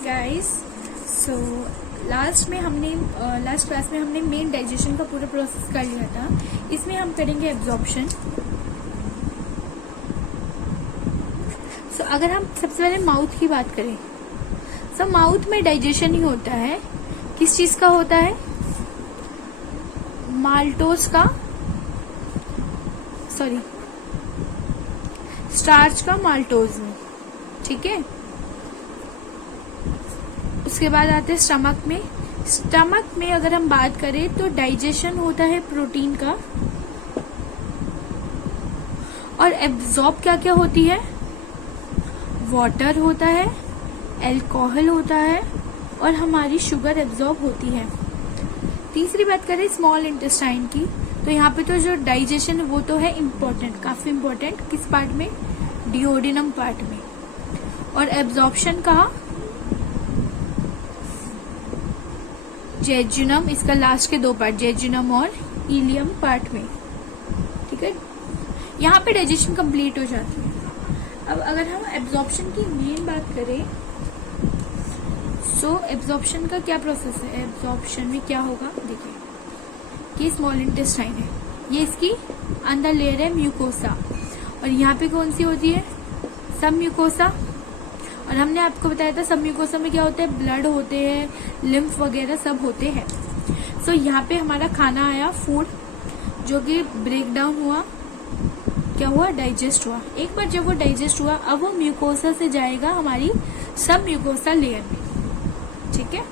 Guys, so last class में हमने main digestion का पूरा प्रोसेस कर लिया था। इसमें हम करेंगे एब्जॉर्प्शन। सो अगर हम सबसे पहले माउथ की बात करें, सो माउथ में डाइजेशन ही होता है। किस चीज का होता है? माल्टोज का, सॉरी स्टार्च का माल्टोज में, ठीक है। उसके बाद आते हैं स्टमक में। स्टमक में अगर हम बात करें तो डाइजेशन होता है प्रोटीन का, और एब्जॉर्ब क्या क्या होती है? वाटर होता है, अल्कोहल होता है, और हमारी शुगर एब्जॉर्ब होती है। तीसरी बात करें स्मॉल इंटेस्टाइन की, तो यहाँ पे तो जो डाइजेशन वो तो है इम्पोर्टेंट, काफी इम्पोर्टेंट। किस पार्ट में? डिओडिनम पार्ट में। और एब्जॉर्प्शन कहा? जेजुनम, इसका लास्ट के दो पार्ट जेजुनम और इलियम पार्ट में, ठीक है। यहाँ पे डाइजेशन कंप्लीट हो जाती है। अब अगर हम एब्जॉर्प्शन की मेन बात करें, सो एब्जॉर्प्शन का क्या प्रोसेस है? एब्जॉर्प्शन में क्या होगा? देखिए, ये स्मॉल इंटेस्टाइन है, ये इसकी अंदर लेयर है म्यूकोसा, और यहाँ पे कौन सी होती है? सब म्यूकोसा। और हमने आपको बताया था सब म्यूकोसा में क्या होता है? ब्लड होते हैं, लिम्फ वगैरह सब होते हैं। सो यहाँ पे हमारा खाना आया, फूड, जो कि ब्रेक डाउन हुआ, क्या हुआ? डाइजेस्ट हुआ। एक बार जब वो डाइजेस्ट हुआ, अब वो म्यूकोसा से जाएगा हमारी सब म्यूकोसा लेयर में, ठीक है।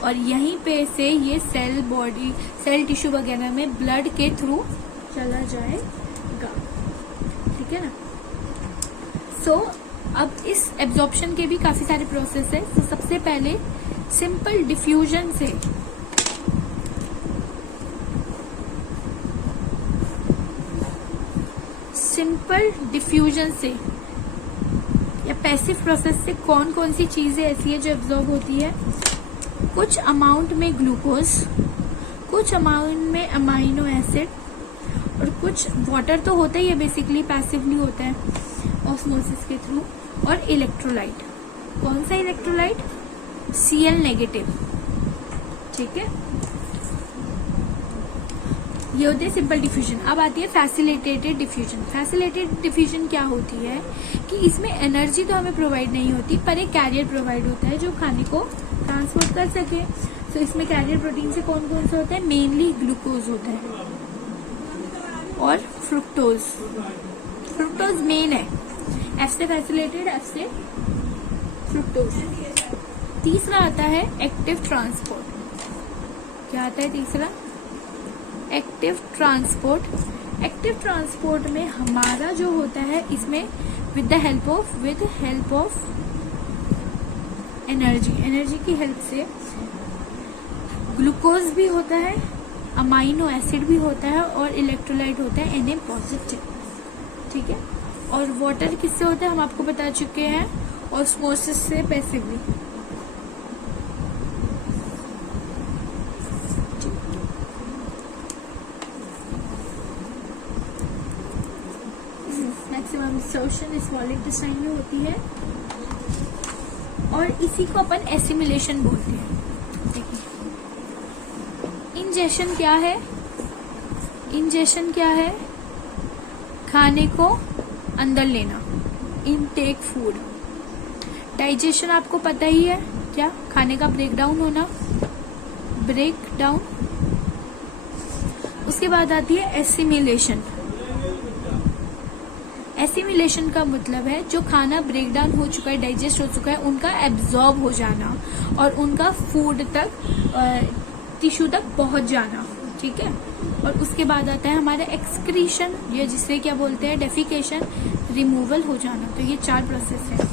और यहीं पे से ये सेल, बॉडी, सेल टिश्यू वगैरह में ब्लड के थ्रू चला जाएगा, ठीक है ना। सो अब इस एब्जॉर्प्शन के भी काफी सारे प्रोसेस है। तो सबसे पहले सिंपल डिफ्यूजन से, या पैसिव प्रोसेस से कौन कौन सी चीजें ऐसी है जो एब्जॉर्ब होती है? कुछ अमाउंट में ग्लूकोज, कुछ अमाउंट में अमाइनो एसिड, और कुछ वाटर तो होता ही है, बेसिकली पैसिवली होता है ऑस्मोसिस के थ्रू, और इलेक्ट्रोलाइट। कौन सा इलेक्ट्रोलाइट? Cl नेगेटिव, ठीक है। ये होते हैं सिंपल डिफ्यूजन। अब आती है फैसिलिटेटेड डिफ्यूजन। फैसिलिटेटेड डिफ्यूजन क्या होती है कि इसमें एनर्जी तो हमें प्रोवाइड नहीं होती, पर एक कैरियर प्रोवाइड होता है जो खाने को ट्रांसपोर्ट कर सके। तो इसमें कैरियर प्रोटीन से कौन कौन सा होता है? मेनली ग्लूकोज होता है और फ्रुक्टोज। फ्रुक्टोज मेन है, एफ से फैसिलिटेटेड, एफ से फ्रुक्टोज। तीसरा आता है एक्टिव ट्रांसपोर्ट। क्या आता है तीसरा? Active transport. एक्टिव ट्रांसपोर्ट में हमारा जो होता है, इसमें विद हेल्प ऑफ एनर्जी की हेल्प से ग्लूकोज भी होता है, अमाइनो एसिड भी होता है, और इलेक्ट्रोलाइट होता है Na पॉजिटिव, ठीक है। और वाटर किससे होता है हम आपको बता चुके हैं, ऑस्मोसिस से passively. Maximum absorption small intestine में होती है, और इसी को अपन एसिमिलेशन बोलते हैं। देखिए, इंजेशन क्या है? इंजेशन क्या है? खाने को अंदर लेना, इनटेक फूड। डाइजेशन आपको पता ही है, क्या? खाने का ब्रेक डाउन होना, ब्रेक डाउन। उसके बाद आती है एसिमिलेशन। एसिमिलेशन का मतलब है जो खाना ब्रेक डाउन हो चुका है, डाइजेस्ट हो चुका है, उनका एब्जॉर्ब हो जाना और उनका फूड तक, टिश्यू तक पहुंच जाना, ठीक है। और उसके बाद आता है हमारा एक्सक्रीशन, या जिसे क्या बोलते हैं? डेफिकेशन, रिमूवल हो जाना। तो ये 4 प्रोसेस है।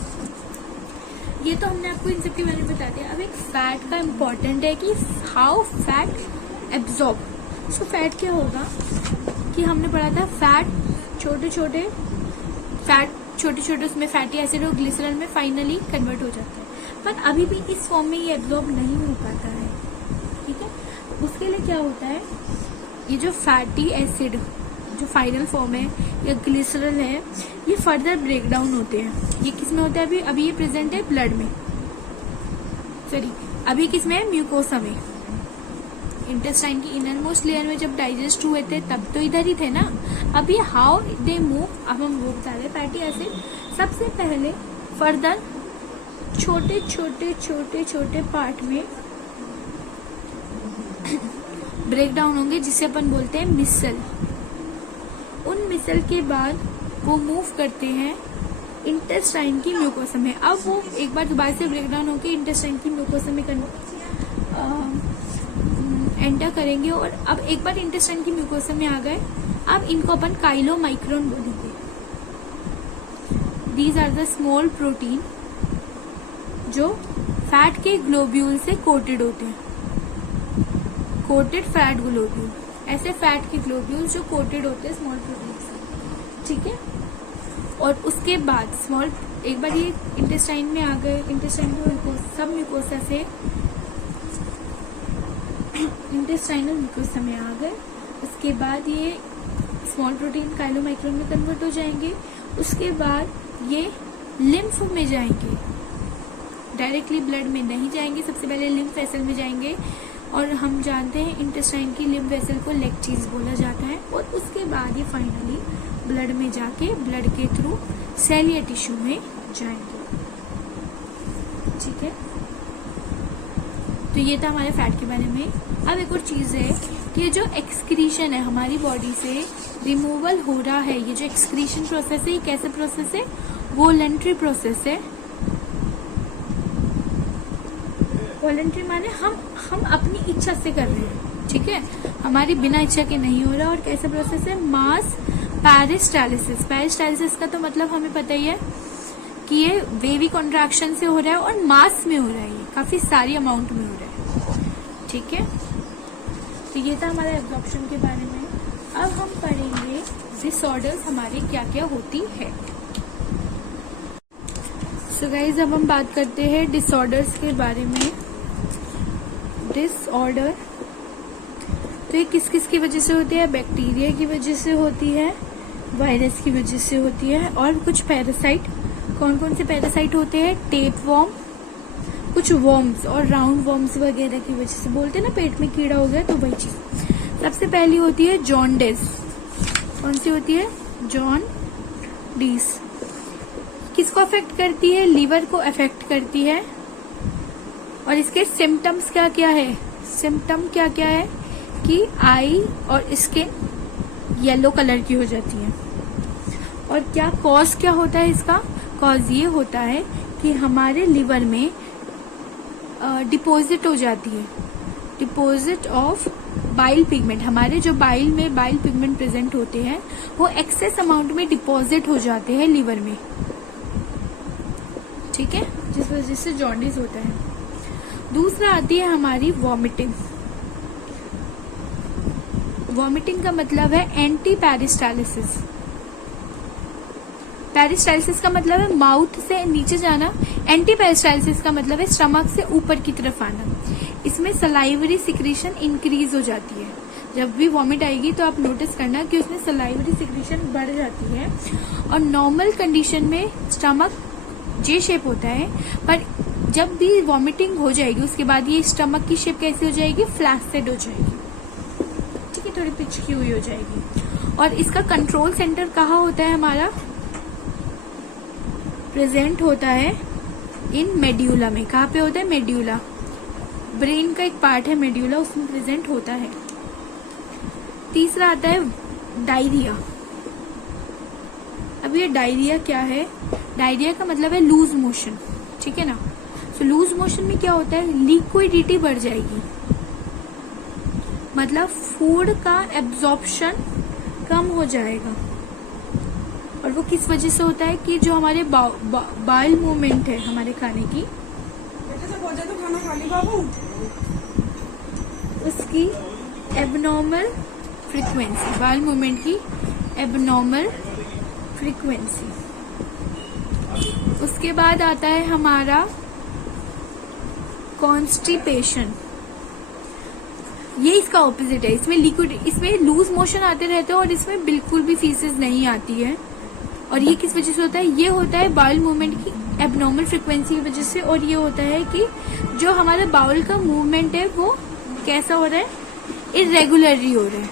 ये तो हमने आपको इन सब के बारे में बता दिया। अब एक फैट का इम्पोर्टेंट है कि how fat absorb. So fat क्या होगा कि हमने पढ़ा था, फैट छोटे छोटे उसमें फैटी एसिड और ग्लिसरॉल में फाइनली कन्वर्ट हो जाता है, पर अभी भी इस फॉर्म में ये एब्जॉर्ब नहीं हो पाता है, ठीक है। उसके लिए क्या होता है? ये जो फैटी एसिड जो फाइनल फॉर्म है या ग्लिसरॉल है, ये फर्दर ब्रेक डाउन होते हैं। ये किस में होता है? अभी ये प्रेजेंट है ब्लड में, सॉरी अभी किसमें है, म्यूकोसा में। इंटेस्टाइन की इनर मोस्ट लेयर में जब डाइजेस्ट हुए थे तब तो इधर ही थे ना। अब ये हाउ दे मूव, अब हम वो बता रहे फैटी एसिड सबसे पहले फर्दर छोटे छोटे छोटे छोटे पार्ट में ब्रेक डाउन होंगे, जिसे अपन बोलते हैं मिसल। उन मिसल के बाद वो मूव करते हैं इंटेस्टाइन की म्यूकोसा में। अब वो एक बार दोबारा से ब्रेक डाउन होकर इंटेस्टाइन की म्यूकोसा में एंटर करेंगे। और अब एक बार इंटेस्टाइन की म्यूकोसा में आ गए, अब इनको अपन काइलोमाइक्रोन बोलेंगे। These are the small protein जो फैट के ग्लोब्यूल से कोटेड होते हैं, कोटेड फैट ग्लोब्यूल, ऐसे फैट के ग्लोब्यूल जो कोटेड होते हैं स्मॉल प्रोटीन से, ठीक है। और उसके बाद स्मॉल, एक बार ये इंटेस्टाइन में आ गए, इंटेस्टाइन सब म्यूकोसा से इंटेस्टाइनल म्यूकोसा में आ गए, उसके बाद ये स्मॉल प्रोटीन काइलोमाइक्रोन में कन्वर्ट हो जाएंगे। उसके बाद ये लिम्फ में जाएंगे, डायरेक्टली ब्लड में नहीं जाएंगे, सबसे पहले लिम्फ वेसल में जाएंगे। और हम जानते हैं इंटेस्टाइन की लिम्फ वेसल को लेक्चीज बोला जाता है। और उसके बाद ये फाइनली ब्लड में जाके ब्लड के थ्रू सेल या टिश्यू में जाएंगे, ठीक है। तो ये था हमारे फैट के बारे में। अब एक और चीज है कि जो एक्सक्रीशन है हमारी बॉडी से रिमूवल हो रहा है, ये जो एक्सक्रीशन प्रोसेस है, ये कैसे प्रोसेस है, वॉलंटरी प्रोसेस है। वॉलंटरी माने हम अपनी इच्छा से कर रहे हैं, ठीक है, हमारी बिना इच्छा के नहीं हो रहा। और कैसे प्रोसेस है, मास पेरिस्टालिसिस। पेरिस्टालिसिस का तो मतलब हमें पता ही है कि ये वेवी कॉन्ट्रैक्शन से हो रहा है और मास में हो रहा है, ये काफी सारी अमाउंट में हो रहा है, ठीक है। तो ये था हमारा एब्जॉर्प्शन के बारे में। अब हम पढ़ेंगे डिसऑर्डर्स हमारे क्या क्या होती है। सो गाइज अब हम बात करते हैं डिसऑर्डर्स के बारे में। डिसऑर्डर तो ये किस किस की वजह से होती है, बैक्टीरिया की वजह से होती है, वायरस की वजह से होती है, और कुछ पैरासाइट। कौन कौन से पैरासाइट होते हैं, टेप वॉर्म, कुछ वॉर्म्स और राउंड वॉर्म्स वगैरह की वजह से। बोलते हैं ना पेट में कीड़ा हो गया, तो वही चीज। सबसे पहली होती है जॉन्डिस। कौन सी होती है, जॉन्डिस। किसको अफेक्ट करती है, लीवर को अफेक्ट करती है। और इसके सिम्टम्स क्या क्या है, सिम्टम क्या क्या है कि आई और स्किन येलो कलर की हो जाती है। और क्या कॉज क्या होता है इसका, कॉज ये होता है कि हमारे लिवर में डिपॉजिट हो जाती है, डिपॉजिट ऑफ बाइल पिगमेंट। हमारे जो बाइल में बाइल पिगमेंट प्रेजेंट होते हैं वो एक्सेस अमाउंट में डिपॉजिट हो जाते हैं लिवर में, ठीक है, जिस वजह से जॉन्डिस होता है। दूसरा आती है हमारी वॉमिटिंग। वॉमिटिंग का मतलब है एंटी पेरिस्टालिसिस। पेरिस्टालिसिस का मतलब है माउथ से नीचे जाना, एंटी पेरिस्टालिसिस का मतलब है स्टमक से ऊपर की तरफ आना। इसमें सलाइवरी सिक्रीशन इंक्रीज हो जाती है। जब भी वॉमिट आएगी तो आप नोटिस करना कि उसमें सलाइवरी सिक्रीशन बढ़ जाती है। और नॉर्मल कंडीशन में स्टमक जे शेप होता है, पर जब भी वॉमिटिंग हो जाएगी उसके बाद ये स्टमक की शेप कैसी हो जाएगी, फ्लैक्सिड हो जाएगी, ठीक है, थोड़ी पिचकी हुई हो जाएगी। और इसका कंट्रोल सेंटर कहाँ होता है, हमारा प्रेजेंट होता है इन मेड्यूला में। कहाँ पे होता है, मेड्यूला, ब्रेन का एक पार्ट है मेड्यूला, उसमें प्रेजेंट होता है। तीसरा आता है डायरिया। अब ये डायरिया क्या है, डायरिया का मतलब है लूज मोशन, ठीक है ना। तो लूज मोशन में क्या होता है, लिक्विडिटी बढ़ जाएगी, मतलब फूड का एब्जॉर्प्शन कम हो जाएगा। और वो किस वजह से होता है कि जो हमारे बाइल मूवमेंट है हमारे खाने की, खाना खा ली बाबू, उसकी एबनॉर्मल फ्रीक्वेंसी, बाइल मूवमेंट की एबनॉर्मल फ्रीक्वेंसी। उसके बाद आता है हमारा कॉन्स्टिपेशन। ये इसका ऑपोजिट है, इसमें लिक्विड, इसमें लूज मोशन आते रहते हैं और इसमें बिल्कुल भी फीसेस नहीं आती है, और ये किस वजह से होता है? ये होता है बाउल मूवमेंट की एबनॉर्मल फ्रिक्वेंसी की वजह से। और ये होता है कि जो हमारा बाउल का मूवमेंट है वो कैसा हो रहा है? इरेगुलरली हो रहा है,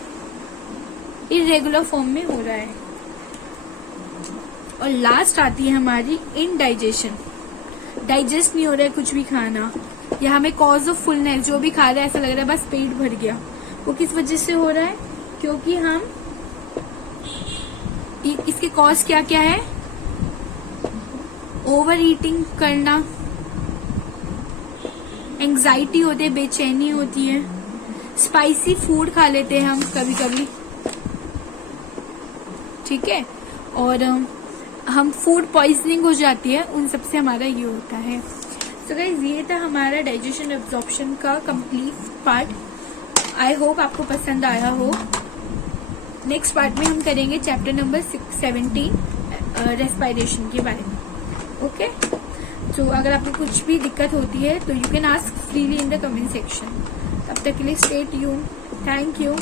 इरेगुलर फॉर्म में हो रहा है। और लास्ट आती है हमारी इनडाइजेशन। डाइजेस्ट नहीं हो रहा है कुछ भी खाना, या हमें कॉज ऑफ फुलनेस, जो भी खा रहे हैं ऐसा लग रहा है बस पेट भर गया, वो किस वजह से हो रहा है? क्योंकि हम इसके कॉज क्या क्या है? ओवर ईटिंग करना, एंग्जाइटी होती है, बेचैनी होती है, स्पाइसी फूड खा लेते हैं हम कभी कभी, ठीक है, और हम फूड पॉइजनिंग हो जाती है, उन सब से हमारा ये होता है। तो गाइस ये था हमारा डाइजेशन एब्जॉर्प्शन का कंप्लीट पार्ट। आई होप आपको पसंद आया हो। नेक्स्ट पार्ट में हम करेंगे चैप्टर नंबर 17 रेस्पिरेशन के बारे में। ओके, तो अगर आपको कुछ भी दिक्कत होती है तो you can ask freely in the comment section. तब तक के लिए स्टे ट्यून्ड। Thank you.